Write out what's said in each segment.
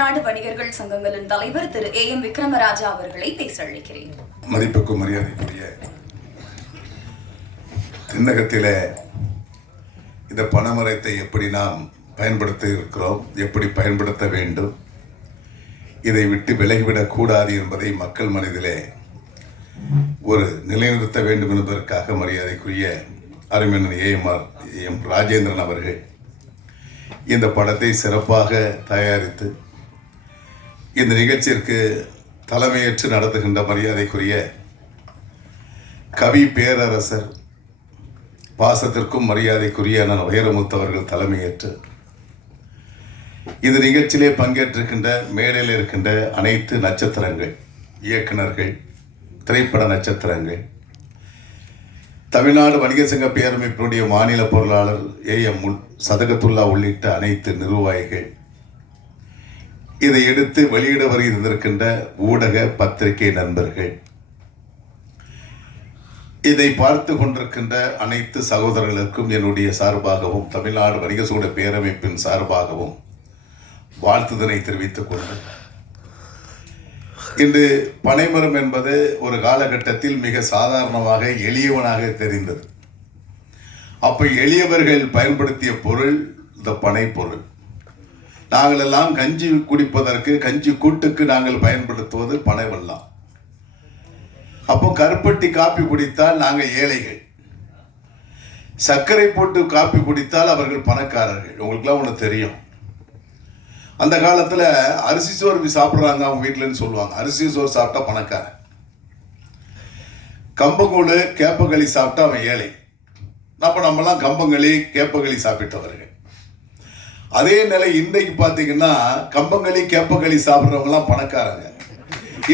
தமிழ்நாடு வணிகர்கள் சங்கங்களின் தலைவர் திரு ஏ எம் விக்ரமராஜா அவர்களை பேச அழைக்கிறேன் மதிப்புக்கும் மரியாதைக்குரிய தென்னகத்திலே இந்த பணமரத்தை எப்படி நாம் பயன்படுத்த இருக்கிறோம் எப்படி பயன்படுத்த வேண்டும் இதை விட்டு விலகிவிடக் கூடாது என்பதை மக்கள் மனதிலே ஒரு நிலைநிறுத்த வேண்டும் என்பதற்காக மரியாதைக்குரிய அருமையன் ஏஎம்ஆர் எம் ராஜேந்திரன் அவர்கள் இந்த படத்தை சிறப்பாக தயாரித்து இந்த நிகழ்ச்சிற்கு தலைமையேற்று நடத்துகின்ற மரியாதைக்குரிய கவி பேரரசர் பாசத்திற்கும் மரியாதைக்குரிய நான் வைரமுத்து தலைமையேற்று இந்த நிகழ்ச்சியிலே பங்கேற்றிருக்கின்ற மேடையில் இருக்கின்ற அனைத்து நட்சத்திரங்கள் இயக்குனர்கள் திரைப்பட நட்சத்திரங்கள் தமிழ்நாடு வணிக சங்க பேரமைப்பினுடைய மாநில பொருளாளர் ஏ எம் சதகத்துல்லா உள்ளிட்ட அனைத்து நிர்வாகிகள் இதை எடுத்து வெளியிட வருகின்றிருக்கின்ற இருந்திருக்கின்ற ஊடக பத்திரிகை நண்பர்கள் இதை பார்த்து கொண்டிருக்கின்ற அனைத்து சகோதரர்களுக்கும் என்னுடைய சார்பாகவும் தமிழ்நாடு வணிக சூட பேரமைப்பின் சார்பாகவும் வாழ்த்துதனை தெரிவித்துக் கொண்டு இன்று பனைமரம் என்பது ஒரு காலகட்டத்தில் மிக சாதாரணமாக எளியவனாக தெரிந்தது. அப்போ எளியவர்கள் பயன்படுத்திய பொருள் இந்த பனைப்பொருள். நாங்கள் எல்லாம் கஞ்சி குடிப்பதற்கு கஞ்சி கூட்டுக்கு நாங்கள் பயன்படுத்துவது பனைவெல்லாம் அப்போ கருப்பட்டி காப்பி குடித்தால் நாங்கள் ஏழைகள். சர்க்கரை போட்டு காப்பி குடித்தால் அவர்கள் பணக்காரர்கள். உங்களுக்குலாம் ஒன்று தெரியும். அந்த காலத்தில் அரிசி சோறு சாப்பிட்றாங்க அவங்க வீட்டிலன்னு சொல்லுவாங்க. அரிசி சோறு சாப்பிட்டா பணக்காரன். கம்பங்கூடு கேப்பகளி சாப்பிட்டா அவன் ஏழை. அப்போ நம்மலாம் கம்பங்களி கேப்பகளி சாப்பிட்டவர்கள். அதே நிலை இன்றைக்கு பார்த்தீங்கன்னா கம்பங்களி கேப்பங்களி சாப்பிட்றவங்கலாம் பணக்காரங்க.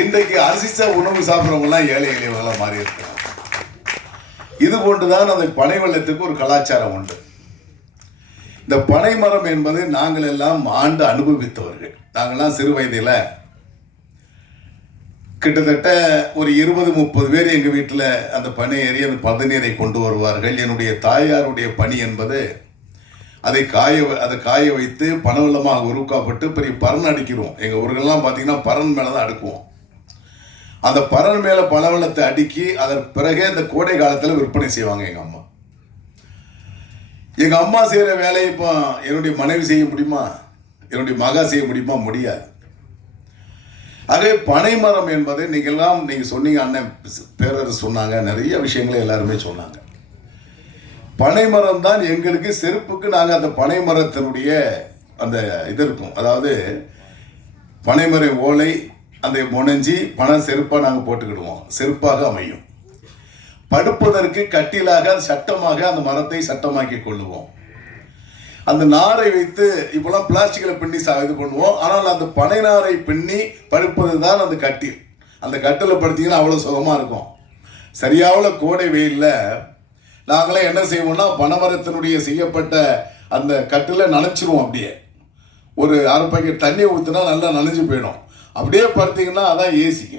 இன்றைக்கு அரிசிச உணவு சாப்பிட்றவங்கலாம் ஏழை எளியவங்களாம் மாறி இருக்கிறாங்க இது போன்றுதான் அந்த பனை வெள்ளத்துக்கு ஒரு கலாச்சாரம் உண்டு. இந்த பனை மரம் என்பது நாங்கள் எல்லாம் ஆண்டு அனுபவித்தவர்கள். நாங்கள்லாம் சிறு வயதில் கிட்டத்தட்ட ஒரு இருபது முப்பது பேர் எங்கள் வீட்டில் அந்த பனை ஏறி அந்த பதநீரை கொண்டு வருவார்கள். என்னுடைய தாயாருடைய பணி என்பது அதை காய வ- அதை காய வைத்து பனவெல்லமாக உருவாக்கப்பட்டு பெரிய பரன் அடிக்கிறோம். எங்கள் ஊர்கள்லாம் பார்த்தீங்கன்னா பரன் மேலே தான் அடுக்குவோம். அந்த பரன் மேலே பனவெல்லத்தை அடுக்கி அதற்கு பிறகே இந்த கோடை காலத்தில் விற்பனை செய்வாங்க எங்கள் அம்மா. எங்கள் அம்மா செய்கிற வேலையை இப்போ என்னுடைய மனைவி செய்ய முடியுமா? என்னுடைய மகா செய்ய முடியுமா? முடியாது. ஆகவே பனைமரம் என்பது நீங்கள்லாம் நீங்கள் சொன்னீங்க அண்ணன் பேரரசு சொன்னாங்க நிறைய விஷயங்களை எல்லாருமே சொன்னாங்க. பனைமரம் தான் எங்களுக்கு செருப்புக்கு நாங்கள் அந்த பனைமரத்தினுடைய அந்த இது இருக்கும். அதாவது பனைமர ஓலை அந்த முனைஞ்சி பனை செருப்பாக நாங்கள் போட்டுக்கிடுவோம். செருப்பாக அமையும். படுப்பதற்கு கட்டிலாக சட்டமாக அந்த மரத்தை சட்டமாக்கி கொள்ளுவோம். அந்த நாரை வைத்து இப்போலாம் பிளாஸ்டிக்கில் பின்னி சா இது பண்ணுவோம். ஆனால் அந்த பனை நாரை பின்னி படுப்பது தான் அந்த கட்டில். அந்த கட்டில் படுத்திங்கன்னா அவ்வளோ சுகமாக இருக்கும். சரியாவில் கோடை வெயிலில் நாங்களே என்ன செய்வோம்னா பனைமரத்தினுடைய செய்யப்பட்ட அந்த கட்டில் நனைச்சிருவோம் அப்படியே. ஒரு அரை பக்கெட் தண்ணி ஊற்றினா நல்லா நனைஞ்சு போயிடும். அப்படியே படுத்தீங்கன்னா அதான் ஏசிங்க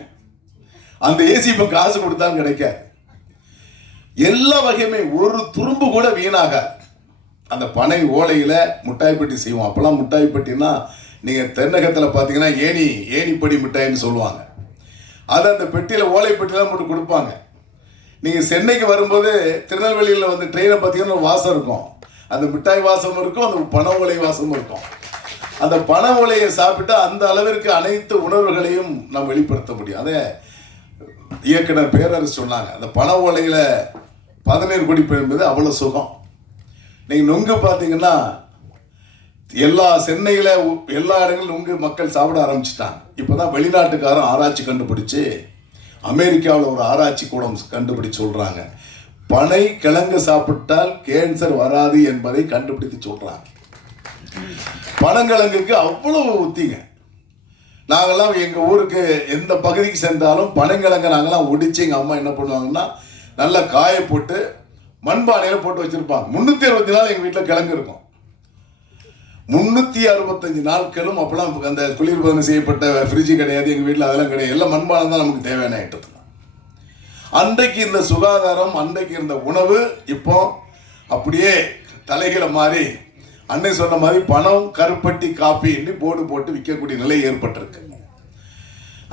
அந்த ஏசி இப்போ காசு கொடுத்தாலும் கிடைக்காது. எல்லா வகையுமே ஒரு துரும்பு கூட வீணாகாது. அந்த பனை ஓலையில் முட்டாய் பெட்டி செய்வோம். அப்போல்லாம் முட்டாய் நீங்கள் தென்னகத்தில் பார்த்தீங்கன்னா ஏணி ஏணிப்படி மிட்டாய்ன்னு சொல்லுவாங்க. அதை அந்த பெட்டியில் ஓலை பெட்டிலாம் போட்டு கொடுப்பாங்க. நீங்கள் சென்னைக்கு வரும்போது திருநெல்வேலியில் வந்து ட்ரெயினை பார்த்தீங்கன்னா ஒரு வாசம் இருக்கும். அந்த மிட்டாய் வாசமும் இருக்கும் அந்த பண ஓலை வாசமும் இருக்கும். அந்த பண ஓலையை சாப்பிட்டா அந்த அளவிற்கு அனைத்து உணர்வுகளையும் நாம் வெளிப்படுத்த முடியும். அதே இயக்குனர் பேரரசு சொன்னாங்க. அந்த பண ஓலையில் பதநீர் குடிப்பு என்பது அவ்வளோ சுகம். நீங்கள் நொங்கு பார்த்தீங்கன்னா எல்லா சென்னையில் எல்லா இடங்களும் நொங்கு மக்கள் சாப்பிட ஆரம்பிச்சிட்டாங்க. இப்போ தான் வெளிநாட்டுக்காரன் ஆராய்ச்சி கண்டுபிடிச்சி அமெரிக்காவில் ஒரு ஆராய்ச்சி கூடம் கண்டுபிடிச்சு சொல்கிறாங்க பனை கிழங்கு சாப்பிட்டால் கேன்சர் வராது என்பதை கண்டுபிடித்து சொல்கிறாங்க பனங்கிழங்குக்கு அவ்வளவு ஊத்திங்க நாங்கள்லாம் எங்கள் ஊருக்கு எந்த பகுதிக்கு சென்றாலும் பனங்கிழங்கை நாங்கள்லாம் ஒடிச்சு எங்கள் அம்மா என்ன பண்ணுவாங்கன்னா நல்லா காய போட்டு மண்பானையில் போட்டு வச்சுருப்பாங்க. முந்நூற்றி அறுபத்தி நாள் எங்கள் வீட்டில் கிழங்கு இருக்கும். முந்நூற்றி அறுபத்தஞ்சு நாட்களும் அப்போலாம் அந்த குளிர்பதனை செய்யப்பட்ட ஃப்ரிட்ஜு கிடையாது எங்கள் வீட்டில் அதெல்லாம் கிடையாது. எல்லாம் மண்பானம் தான் நமக்கு தேவையான ஐட்டத்து அன்றைக்கு இந்த சுகாதாரம் அன்றைக்கு இருந்த உணவு இப்போ அப்படியே தலைகளை மாறி அன்னை சொன்ன மாதிரி பணம் கருப்பட்டி காப்பின்னு போர்டு போட்டு விற்கக்கூடிய நிலை ஏற்பட்டிருக்கு.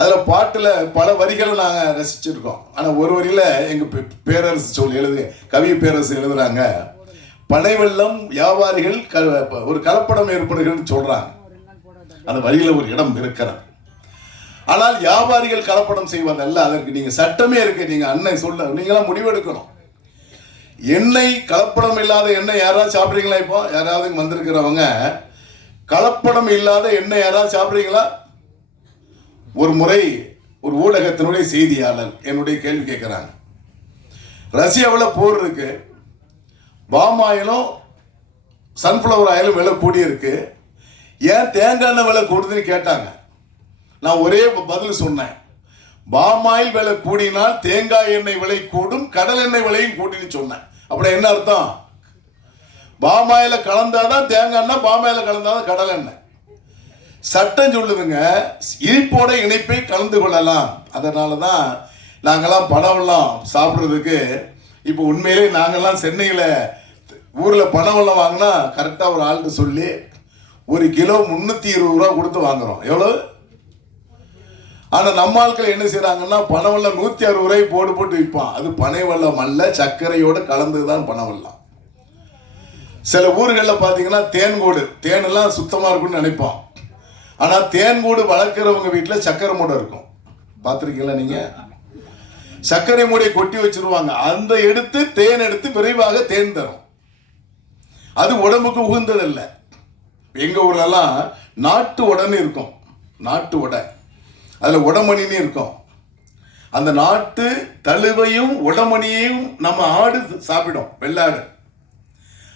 அதில் பாட்டில் பல வரிகளை நாங்கள் ரசிச்சிருக்கோம். ஆனால் ஒரு வரியில் எங்கள் பேரரசு சொல் எழுது கவி பேரரசு எழுதுறாங்க பனை வெள்ளம் வியாபாரிகள் க ஒரு கலப்படம் ஏற்படுகிறதுன்னு சொல்கிறாங்க அந்த வரியில ஒரு இடம் இருக்கிறது ஆனால் வியாபாரிகள் கலப்படம் செய்வதல்ல அதற்கு நீங்கள் சட்டமே இருக்கு. நீங்கள் அண்ணன் சொல்ல நீங்களாம் முடிவெடுக்கணும். எண்ணெய் கலப்படம் இல்லாத எண்ணெய் யாராவது சாப்பிட்றீங்களா இப்போ? யாராவது வந்திருக்கிறவங்க கலப்படம் இல்லாத எண்ணெய் யாராவது சாப்பிட்றீங்களா? ஒரு முறை ஒரு ஊடகத்தினுடைய செய்தியாளர் என்னுடைய கேள்வி கேட்குறாங்க. ரஷ்யாவில் போர் இருக்குது பாம் ஆயிலும் சன்ஃப்ளவர் ஆயிலும் விலை கூடி இருக்கு ஏன் தேங்காய் எண்ணெய் விலை கூடுதுன்னு கேட்டாங்க. நான் ஒரே பதில் சொன்னேன். பாம் ஆயில் விலை கூடினால் தேங்காய் எண்ணெய் விலை கூடும் கடல் எண்ணெய் விலையும் கூடின்னு சொன்னேன். அப்படி என்ன அர்த்தம்? பாம் ஆயில கலந்தாதான் தேங்காய் எண்ணெய் பாம் ஆயில கலந்தாதான் கடல் எண்ணெய். சட்டம் சொல்லுதுங்க இனிப்போட இணைப்பை கலந்து கொள்ளலாம். அதனால தான் நாங்கள்லாம் பணவெல்லாம் சாப்பிட்றதுக்கு இப்போ உண்மையிலே நாங்கள்லாம் சென்னையில் ஊரில் பணவெல்லாம் வாங்கினா கரெக்டாக ஒரு ஆள்கிட்ட சொல்லி ஒரு கிலோ முந்நூற்றி இருபது ரூபா கொடுத்து வாங்குறோம். எவ்வளோ ஆனால் நம்ம ஆட்கள் என்ன செய்கிறாங்கன்னா பனவெல்லம் நூற்றி அறுபது ரூபாய் போட்டு போட்டு விற்பான் அது பனை வெல்லம் அல்ல சர்க்கரையோடு கலந்து தான் பனவெல்லம் சில ஊர்களில் பார்த்தீங்கன்னா தேன்கூடு தேனெல்லாம் சுத்தமாக இருக்கும்னு நினைப்போம் ஆனால் தேன்கூடு வளர்க்குறவங்க வீட்டில் சர்க்கரை மூடை இருக்கும். பார்த்துருக்கீங்களா நீங்கள் சர்க்கரை மூடையை கொட்டி வச்சிருவாங்க. அந்த எடுத்து தேன் எடுத்து விரைவாக தேன் தரும். அது உடம்புக்கு உகந்ததில்ல. எங்க ஊர்லலாம் நாட்டு உடனே இருக்கும். நாட்டு உடை. அதில் உடமணின்னு இருக்கும். அந்த நாட்டு தழுவையும் உடமணியையும் நம்ம ஆடு சாப்பிடும் வெள்ளாடு.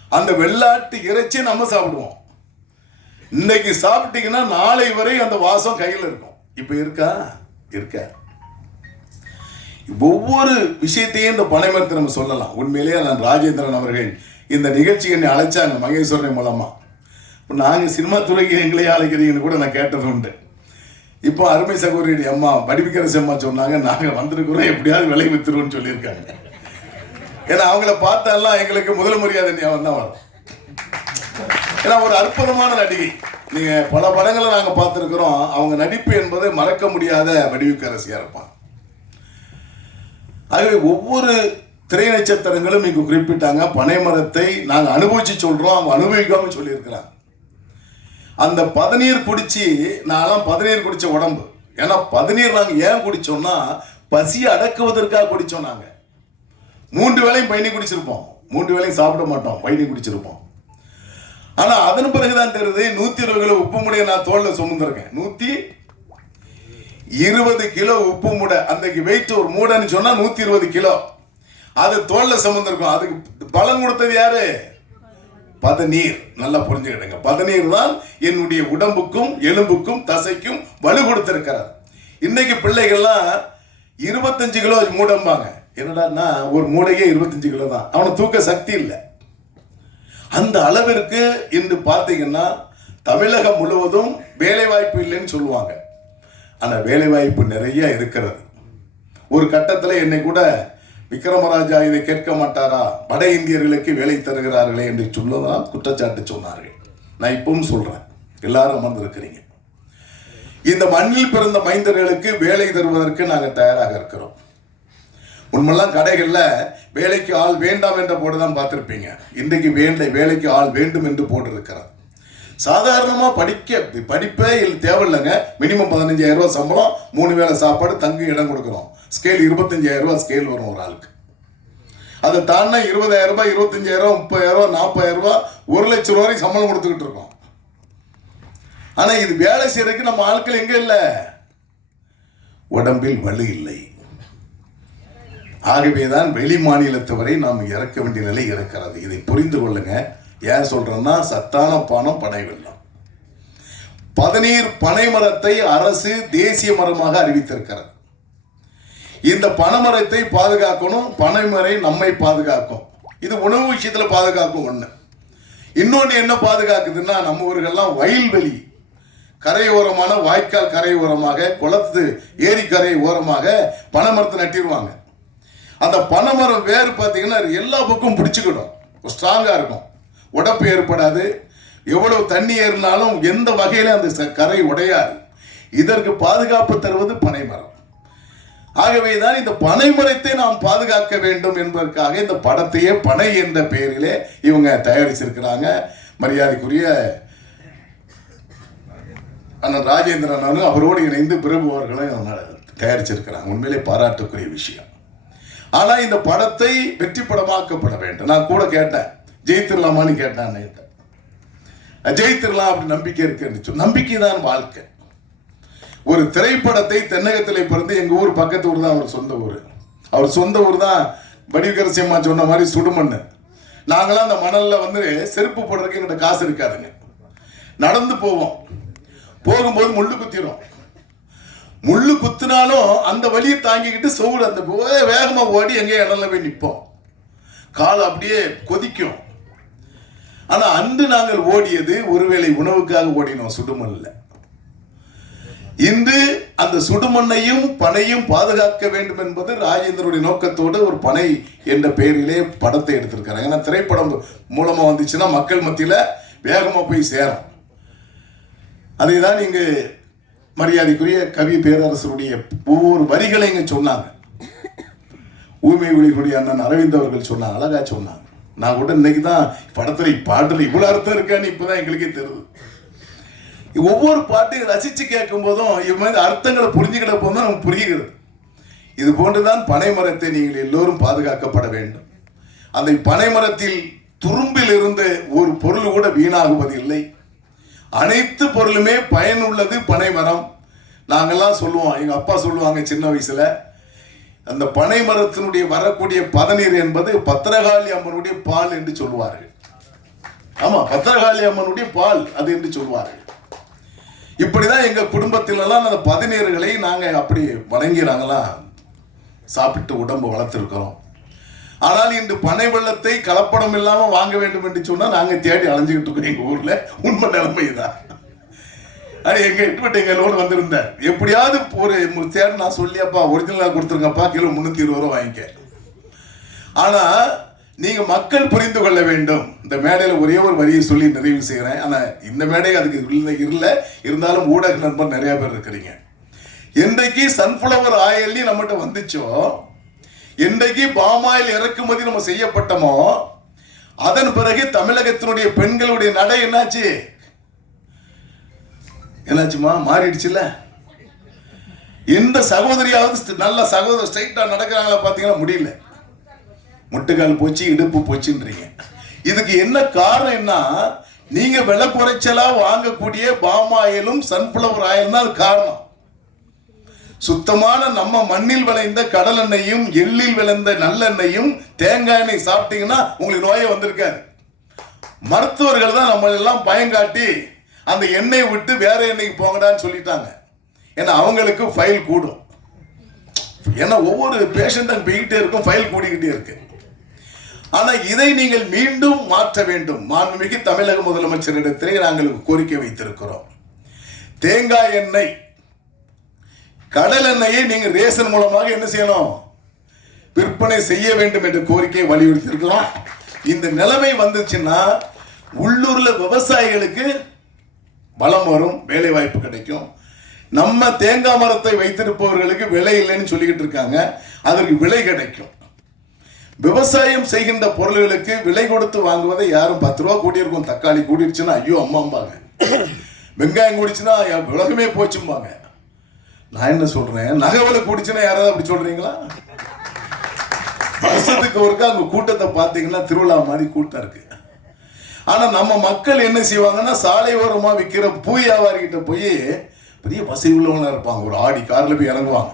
அந்த வெள்ளாட்டு இறைச்சி நம்ம சாப்பிடுவோம். இன்னைக்கு சாப்பிட்டீங்கன்னா நாளை வரை அந்த வாசம் கையில் இருக்கும். இப்போ இருக்கா? இருக்க. ஒவ்வொரு விஷயத்தையும் இந்த பனைமரத்தை நம்ம சொல்லலாம். உண்மையிலேயே நான் ராஜேந்திரன் அவர்கள் இந்த நிகழ்ச்சி என்னை அழைச்சாங்க மகேஸ்வரன் மூலமா. இப்போ நாங்கள் சினிமா துறைக்கு எங்களையே அழைக்கிறீங்கன்னு கூட நான் கேட்டது உண்டு. இப்போ அருமை சகோதரியுடைய அம்மா வடிவிக்கரசி அம்மா சொன்னாங்க நாங்கள் வந்திருக்கிறோம் எப்படியாவது விலை வித்துருவோம்னு சொல்லியிருக்காங்க. ஏன்னா அவங்கள பார்த்தாலாம் எங்களுக்கு முதல் மரியாதை ஞாபகம் தான் வரும். ஏன்னா ஒரு அற்புதமான நடிகை. நீங்கள் பல படங்களை நாங்கள் பார்த்துருக்குறோம். அவங்க நடிப்பு என்பது மறக்க முடியாத வடிவுக்கரசியாக இருப்பான் ஆகவே ஒவ்வொரு திரை நட்சத்திரங்களும் இங்கு குறிப்பிட்டாங்க. பனை மரத்தை நாங்கள் அனுபவிச்சு சொல்கிறோம் அவங்க அனுபவிக்காமல் சொல்லியிருக்கிறாங்க. அந்த பதநீர் குடிச்சு நான்லாம் பதநீர் குடிச்ச உடம்பு. ஏன்னா பதநீர் நாங்கள் ஏன் குடித்தோம்னா பசியை அடக்குவதற்காக குடிச்சோம் நாங்கள் மூன்று வேளையும் பயணி குடிச்சிருப்போம். மூன்று வேளையும் சாப்பிட மாட்டோம். பயணி குடிச்சிருப்போம். ஆனால் அதன் பிறகுதான் தெரியுது நூற்றி இருபது கிலோ உப்பு முடிய நான் தோளில் சுமந்துருக்கேன். நூற்றி இருபது கிலோ உப்பு மூடை அன்றைக்கு வெயிட் ஒரு மூடைன்னு சொன்னால் நூற்றி இருபது கிலோ. அது தோல்ல சம்மந்திருக்கும் அதுக்கு பலன் கொடுத்தது யாரு? பதநீர். நல்லா புரிஞ்சுக்கிடுங்க பதநீர் தான் என்னுடைய உடம்புக்கும் எலும்புக்கும் தசைக்கும் வலு கொடுத்திருக்கிறார் இன்னைக்கு பிள்ளைகள்லாம் இருபத்தஞ்சு கிலோ மூடம்பாங்க. என்னடான்னா ஒரு மூடையே இருபத்தஞ்சு கிலோ தான். அவனை தூக்க சக்தி இல்லை. அந்த அளவிற்கு இன்று பார்த்தீங்கன்னா தமிழகம் முழுவதும் வேலைவாய்ப்பு இல்லைன்னு சொல்லுவாங்க. ஆனால் வேலைவாய்ப்பு நிறைய இருக்கிறது. ஒரு கட்டத்தில் என்னை கூட விக்ரமராஜா இதை கேட்க மாட்டாரா? வட இந்தியர்களுக்கு வேலை தருகிறார்களே என்று சொல்லதான் குற்றச்சாட்டு சொன்னார்கள். நான் இப்பவும் சொல்றேன். எல்லாரும் அமர்ந்திருக்கிறீங்க. இந்த மண்ணில் பிறந்த மைந்தர்களுக்கு வேலை தருவதற்கு நாங்கள் தயாராக இருக்கிறோம். உண்மையெல்லாம் கடைகளில் வேலைக்கு ஆள் வேண்டாம் என்ற போட்டு தான் பார்த்துருப்பீங்க. இன்றைக்கு வேண்டை வேலைக்கு ஆள் வேண்டும் என்று போட்டிருக்கிறார் சாதாரணமாக படிக்க படிப்பே இல்லை தேவையில்லைங்க. மினிமம் பதினஞ்சாயிரம் ரூபா சம்பளம் மூணு வேளை சாப்பாடு தங்கு இடம் கொடுக்குறோம். ஸ்கேல் இருபத்தஞ்சாயிரம் ரூபாய் ஸ்கேல் வரும் ஒரு ஆளுக்கு. அதை தாண்டினா இருபதாயிரம் ரூபாய் இருபத்தஞ்சாயிரம் முப்பதாயிரம் ரூபாய் நாற்பதாயிரம் ரூபாய் ஒரு லட்சம் ரூபாய் சம்பளம் கொடுத்துக்கிட்டு இருக்கோம். ஆனால் இது வேலை செய்யறதுக்கு நம்ம ஆட்கள் எங்கே இல்லை? உடம்பில் வலு இல்லை. ஆகவேதான் வெளி மாநிலத்தவரை நாம் இறக்க வேண்டிய நிலை இருக்கிறது. இதை புரிந்து கொள்ளுங்க. ஏன் சொல்றேன்னா சத்தான பானம் பனை வெள்ளம். பதநீர் பனை மரத்தை அரசு தேசிய மரமாக அறிவித்திருக்கிறது. இந்த பனைமரத்தை பாதுகாக்கணும் பனைமரை நம்மை பாதுகாக்கும். இது உணவு விஷயத்துல பாதுகாக்கும் ஒண்ணு. இன்னொன்று என்ன பாதுகாக்குதுன்னா நம்ம ஊர்கள்லாம் வயல்வெளி. கரையோரமான வாய்க்கால் கரையோரமாக குளத்து ஏரிக்கரை ஓரமாக பனைமரத்தை நட்டிடுவாங்க அந்த பனைமரம் வேறு பார்த்தீங்கன்னா எல்லா பக்கம் பிடிச்சிக்கிடும். ஸ்ட்ராங்காக இருக்கும். உடப்பு ஏற்படாது. எவ்வளவு தண்ணி ஏறினாலும் எந்த வகையில அந்த ச- கரை உடையாது. இதற்கு பாதுகாப்பு தருவது பனைமரம். ஆகவே தான் இந்த பனைமரத்தை நாம் பாதுகாக்க வேண்டும் என்பதற்காக இந்த படத்தையே பனை என்ற பெயரிலே இவங்க தயாரிச்சிருக்கிறாங்க. மரியாதைக்குரிய அண்ணன் ராஜேந்திரன் அவர்கள் அவரோடு இணைந்து பிரபு அவர்களும் தயாரிச்சிருக்கிறாங்க. உண்மையிலே பாராட்டுக்குரிய விஷயம். ஆனால் இந்த படத்தை வெற்றி படமாக்கப்பட வேண்டும். நான் கூட கேட்டேன். ஜெயித்திரலாமான்னு கேட்டேன் ஜெயித்திரலாம் அப்படி நம்பிக்கை இருக்குன்னு சொல்லி நம்பிக்கை தான் வாழ்க்கை. ஒரு திரைப்படத்தை தென்னகத்திலே பிறந்து எங்க ஊர் பக்கத்து ஊர் தான் அவர் சொந்த ஊர். அவர் சொந்த ஊர் தான் வடிவகரசி அம்மா சொன்ன மாதிரி சுடுமண்ணு நாங்களாம் அந்த மணலில் வந்து செருப்பு போடுறதுக்கு எங்கிட்ட காசு இருக்காதுங்க. நடந்து போவோம். போகும்போது முள்ளு குத்திடும் முள்ளு குத்துனாலும் அந்த வலியை தாங்கிக்கிட்டு சோறு அந்த வேகமாக ஓடி எங்க இடம்ல போய் நிற்போம் கால் அப்படியே கொதிக்கும். ஆனால் அன்று நாங்கள் ஓடியது ஒருவேளை உணவுக்காக ஓடினோம் சுடுமல்ல இன்று அந்த சுடுமண்ணையும் பனையும் பாதுகாக்க வேண்டும் என்பது ராஜேந்திரனுடைய நோக்கத்தோடு ஒரு பனை என்ற பெயரிலே படத்தை எடுத்திருக்காங்க ஏன்னா திரைப்படம் மூலமா வந்துச்சுன்னா மக்கள் மத்தியில வேகமா போய் சேரும். அதை தான் இங்கு மரியாதைக்குரிய கவி பேரரசருடைய ஒவ்வொரு வரிகளை இங்க சொன்னாங்க. ஊமை ஒளிகளுடைய அண்ணன் அரவிந்த் அவர்கள் சொன்னாங்க அழகா சொன்னாங்க. நான் கூட இன்னைக்கு தான் படத்துல பாட்டில் இவ்வளவு அர்த்தம் இருக்கான்னு இப்பதான் எங்களுக்கே தெரியுது. ஒவ்வொரு பாட்டையும் ரசித்து கேட்கும் போதும் இது மாதிரி அர்த்தங்களை புரிஞ்சுக்கிட்ட போதும் நமக்கு புரிகிறது. இது போன்றுதான் பனைமரத்தை நீங்கள் எல்லோரும் பாதுகாக்கப்பட வேண்டும். அந்த பனைமரத்தில் துரும்பில் இருந்த ஒரு பொருள் கூட வீணாகுவதில்லை அனைத்து பொருளுமே பயனுள்ளது பனைமரம். நாங்கள்லாம் சொல்லுவோம் எங்கள் அப்பா சொல்லுவாங்க சின்ன வயசில் அந்த பனை மரத்தினுடைய வரக்கூடிய பதநீர் என்பது பத்திரகாளி அம்மனுடைய பால் என்று சொல்லுவார்கள். ஆமாம் பத்திரகாளி அம்மனுடைய பால் அது என்று சொல்வார்கள் இப்படிதான் எங்க குடும்பத்திலலாம் அந்த பதினேறுகளை நாங்க அப்படி வணங்கி சாப்பிட்டு உடம்பு வளர்த்துருக்கிறோம். ஆனால் இன்று பனை வெள்ளத்தை கலப்படம் இல்லாம வாங்க வேண்டும் என்று சொன்னா நாங்க தேடி அலைஞ்சுக்கிட்டு இருக்கோம் எங்க ஊர்ல. உண்மை நிலைமை தான் அது எங்க எட்வெட் எங்களோடு வந்திருந்தார் எப்படியாவது ஒரு மு- நான் சொல்லியப்பா ஒரிஜினலாக ஒரிஜினலா கொடுத்துருங்கப்பா கிலோ முன்னூத்தி இருபது ரூபா வாங்கிக்க. ஆனா நீங்க மக்கள் புரிந்து கொள்ள வேண்டும். இந்த மேடையில ஒரே ஒரு வரியை சொல்லி நிறைவு செய்கிறேன் ஆனா இந்த மேடை அதுக்கு இல்லை இல்லை. இருந்தாலும் ஊடக நண்பர் நிறைய பேர் இருக்கிறீங்க. என்றைக்கு சன்ஃப்ளவர் ஆயில் நம்மகிட்ட வந்துச்சோ? என்றைக்கு பாமாயில் இறக்குமதி நம்ம செய்யப்பட்டோமோ? அதன் பிறகு தமிழகத்தினுடைய பெண்களுடைய நடை என்னாச்சு? என்னாச்சுமா? மாறிடுச்சுல்ல? எந்த சகோதரியாவது நல்ல சகோதர ஸ்ட்ரைட்டா நடக்கிறாங்களா பாத்தீங்கன்னா முடியல. முட்டுக்கால் போச்சு இடுப்பு போச்சுன்றீங்க. இதுக்கு என்ன காரணம் என்ன? நீங்க விலை குறைச்சலா வாங்கக்கூடிய பாமாயிலும் சன்ஃபிளவர் ஆயில் தான் அது காரணம். சுத்தமான நம்ம மண்ணில் விளைந்த கடல் எண்ணெயும் எள்ளில் விளைந்த நல்லெண்ணெயும் தேங்காய் எண்ணெய் சாப்பிட்டீங்கன்னா உங்களுக்கு நோயே வந்திருக்காது. மருத்துவர்கள் தான் நம்ம எல்லாம் பயங்காட்டி அந்த எண்ணெயை விட்டு வேற எண்ணெய்க்கு போங்கடான்னு சொல்லிட்டாங்க. ஏன்னா அவங்களுக்கு ஃபைல் கூடும். ஏன்னா ஒவ்வொரு பேஷண்ட்டும் போய்கிட்டே இருக்கும் ஃபைல் கூடிக்கிட்டே இருக்குது ஆனால் இதை நீங்கள் மீண்டும் மாற்ற வேண்டும். மாண்புமிகு தமிழக முதலமைச்சரிடத்திலே நாங்கள் கோரிக்கை வைத்திருக்கிறோம். தேங்காய் எண்ணெய் கடல் எண்ணெயை நீங்கள் ரேசன் மூலமாக என்ன செய்யணும்? விற்பனை செய்ய வேண்டும் என்ற கோரிக்கையை வலியுறுத்தி இருக்கிறோம் இந்த நிலைமை வந்துச்சுன்னா உள்ளூர்ல விவசாயிகளுக்கு பலம் வரும் வேலை வாய்ப்பு கிடைக்கும். நம்ம தேங்காய் மரத்தை வைத்திருப்பவர்களுக்கு விலை இல்லைன்னு சொல்லிக்கிட்டு இருக்காங்க. அதற்கு விலை கிடைக்கும். விவசாயம் செய்கின்ற பொருள்களுக்கு விலை கொடுத்து வாங்குவதை யாரும் பத்து ரூபா கூட்டியிருக்கும். தக்காளி கூடிருச்சுன்னா ஐயோ அம்மாம்பாங்க. வெங்காயம் கூடிச்சுன்னா உலகமே போச்சும்பாங்க. நான் என்ன சொல்றேன்? நகவலை கூடிச்சுன்னா யாராவது அப்படி சொல்றீங்களா? வருஷத்துக்கு ஒருக்கா அங்க கூட்டத்தை பார்த்தீங்கன்னா திருவிழா மாதிரி கூட்டம் இருக்கு. ஆனா நம்ம மக்கள் என்ன செய்வாங்கன்னா சாலை ஓரமா விற்கிற பூ வியாபாரி கிட்ட போய் பெரிய வசதி உள்ளவங்களா இருப்பாங்க. ஒரு ஆடி கார்ல போய் இறங்குவாங்க.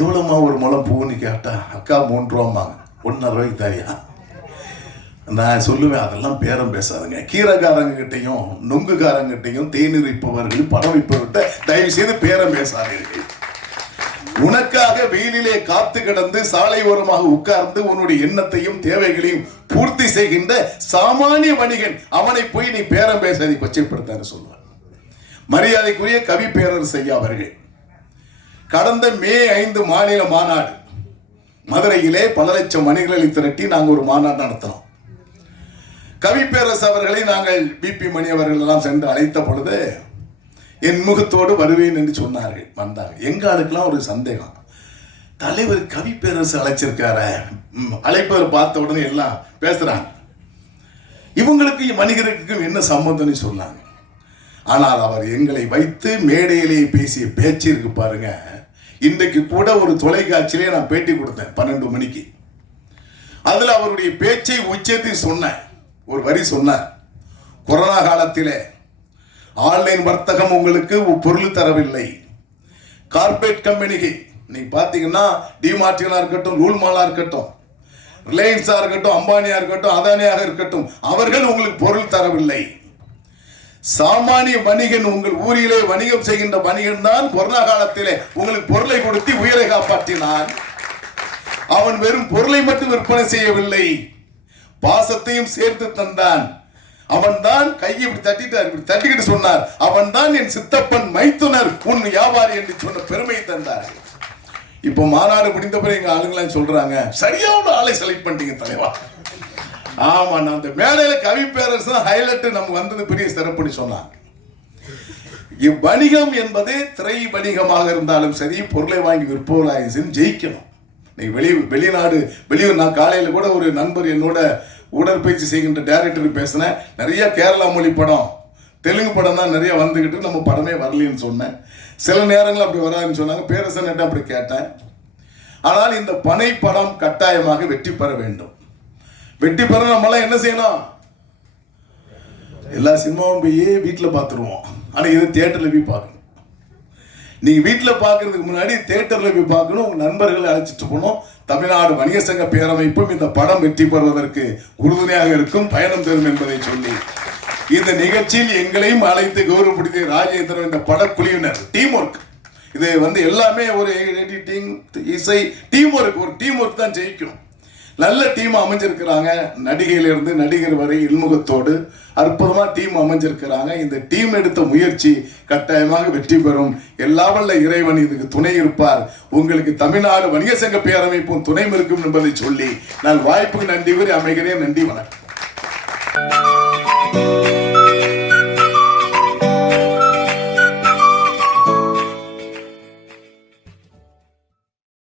எவ்வளோம்மா ஒரு முளம் பூன்னு கேட்டா அக்கா மூன்று ரூபாம்பாங்க. ஒன்றரை ரூபாய்க்கு தாரியா நான் சொல்லுவேன் அதெல்லாம் பேரம் பேசாதுங்க. கீரைக்காரங்ககிட்டையும் நொங்குக்காரங்கிட்டையும் தேநீர் விற்பவர்கள் படம் விற்பவர்கிட்ட தயவு செய்து பேரம் பேசாதீர்கள். உனக்காக வெயிலிலே காத்து கிடந்து சாலை ஓரமாக உட்கார்ந்து உன்னுடைய எண்ணத்தையும் தேவைகளையும் பூர்த்தி செய்கின்ற சாமானிய வணிகன் அவனை போய் நீ பேரம் பேசாதி கொச்சைப்படுத்தான்னு சொல்லுவான் மரியாதைக்குரிய கவி பேரரசையா அவர்கள் கடந்த மே ஐந்து மாநில மாநாடு மதுரையிலே பல லட்சம் மணிகளை திரட்டி நாங்கள் ஒரு மாநாடு நடத்தினோம். கவிப்பேரசு அவர்களை நாங்கள் பிபி மணி அவர்கள் எல்லாம் சென்று அழைத்த பொழுது என் முகத்தோடு வருவேன் என்று சொன்னார்கள் வந்தாங்க எங்க ஆளுக்கெல்லாம் ஒரு சந்தேகம்? தலைவர் கவிப்பேரசு அழைச்சிருக்காரு. ம், அழைப்பவர் பார்த்த உடனே எல்லாம் பேசுறாங்க. இவங்களுக்கு வணிகருக்கும் என்ன சம்பந்தம்னு சொன்னாங்க. ஆனால் அவர் எங்களை வைத்து மேடையிலே பேசிய பேச்சு இருக்கு பாருங்க. இன்றைக்கு கூட ஒரு தொலைக்காட்சியிலே நான் பேட்டி கொடுத்தேன் பன்னெண்டு மணிக்கு. அதில் அவருடைய பேச்சை உச்சத்தை சொன்னேன் ஒரு வரி சொன்னார். கொரோனா காலத்திலே ஆன்லைன் வர்த்தகம் உங்களுக்கு பொருள் தரவில்லை. கார்பரேட் கம்பெனிக்கு நீங்கள் பார்த்தீங்கன்னா டிமார்டினா இருக்கட்டும் ரூல் மாலாக இருக்கட்டும் ரிலையன்ஸாக இருக்கட்டும் அம்பானியாக இருக்கட்டும் அதானியாக இருக்கட்டும் அவர்கள் உங்களுக்கு பொருள் தரவில்லை. சாமானிய வணிகன் உங்கள் ஊரிலே வணிகம் செய்கின்ற வணிகன் தான் கொரோனா காலத்திலே உங்களுக்கு பொருளை கொடுத்து உயிரை காப்பாற்றினான். அவன் வெறும் பொருளை மட்டும் விற்பனை செய்யவில்லை. பாசத்தையும் சேர்த்து தந்தான். அவன் தான் கையை இப்படி தட்டிட்டார் இப்படி தட்டிக்கிட்டு சொன்னார். அவன் தான் என் சித்தப்பன் மைத்துனர் உன் வியாபாரி என்று சொன்ன பெருமையை தந்தார். இப்போ மாநாடு முடிந்த பிறகு எங்க ஆளுங்களாம் சொல்றாங்க சரியான ஆளை செலக்ட் பண்ணிட்டீங்க தலைவா. ஆமா நான் அந்த மேடையில கவி பேரரசு தான் ஹைலைட் நமக்கு வந்தது பெரிய சிறப்புன்னு சொன்னாங்க. இவ்வணிகம் என்பது திரை வணிகமாக இருந்தாலும் சரி பொருளை வாங்கி விற்பவர்களாக சரி ஜெயிக்கணும். நீ வெளி வெளிநாடு வெளியூர் நான் காலையில் கூட ஒரு நண்பர் என்னோட உடற்பயிற்சி செய்கின்ற டைரக்டர் பேசினேன். நிறைய கேரளா மொழி படம் தெலுங்கு படம் தான் நிறைய வந்துக்கிட்டு நம்ம படமே வரலன்னு சொன்னேன். சில நேரங்கள் அப்படி வராதுன்னு சொன்னாங்க. பேரரசன் அப்படி கேட்டேன். ஆனால் இந்த பனை படம் கட்டாயமாக வெற்றி பெற வேண்டும். வெற்றி பெற நம்மளாம் என்ன செய்யணும்? எல்லா சினிமாவும் போய் வீட்டில் பார்த்துருவோம் ஆனால் இது தேட்டரில் போய் பார்க்கணும் நீங்கள் வீட்டில் பார்க்கறதுக்கு முன்னாடி தியேட்டரில் போய் பார்க்கணும் உங்கள் நண்பர்களை அழைச்சிட்டு போகணும். தமிழ்நாடு வணிக சங்க பேரமைப்பும் இந்த படம் வெற்றி பெறுவதற்கு உறுதுணையாக இருக்கும் பயணம் தரும் என்பதை சொல்லி. இந்த நிகழ்ச்சியில் எங்களையும் அழைத்து கௌரவப்படுத்திய ராஜேந்திரன் இந்த படக்குழுவினர். டீம் ஒர்க் இது வந்து எல்லாமே ஒரு எடிட்டிங் இசை டீம் ஒர்க் ஒரு டீம் ஒர்க் தான் ஜெயிக்கும். நல்ல டீம் அமைஞ்சிருக்கிறாங்க. நடிகையிலிருந்து நடிகர் வரை இன்முகத்தோடு அற்புதமா டீம் அமைஞ்சிருக்கிறாங்க. இந்த டீம் எடுத்த முயற்சி கட்டாயமாக வெற்றி பெறும். எல்லா வல்ல இறைவன் இதுக்கு துணை இருப்பார். உங்களுக்கு தமிழ்நாடு வணிக சங்க பேரமைப்பும் துணை இருக்கும் என்பதை சொல்லி நான் வாய்ப்புக்கு நன்றி கூறி அமைகிறேன். நன்றி வணக்கம்.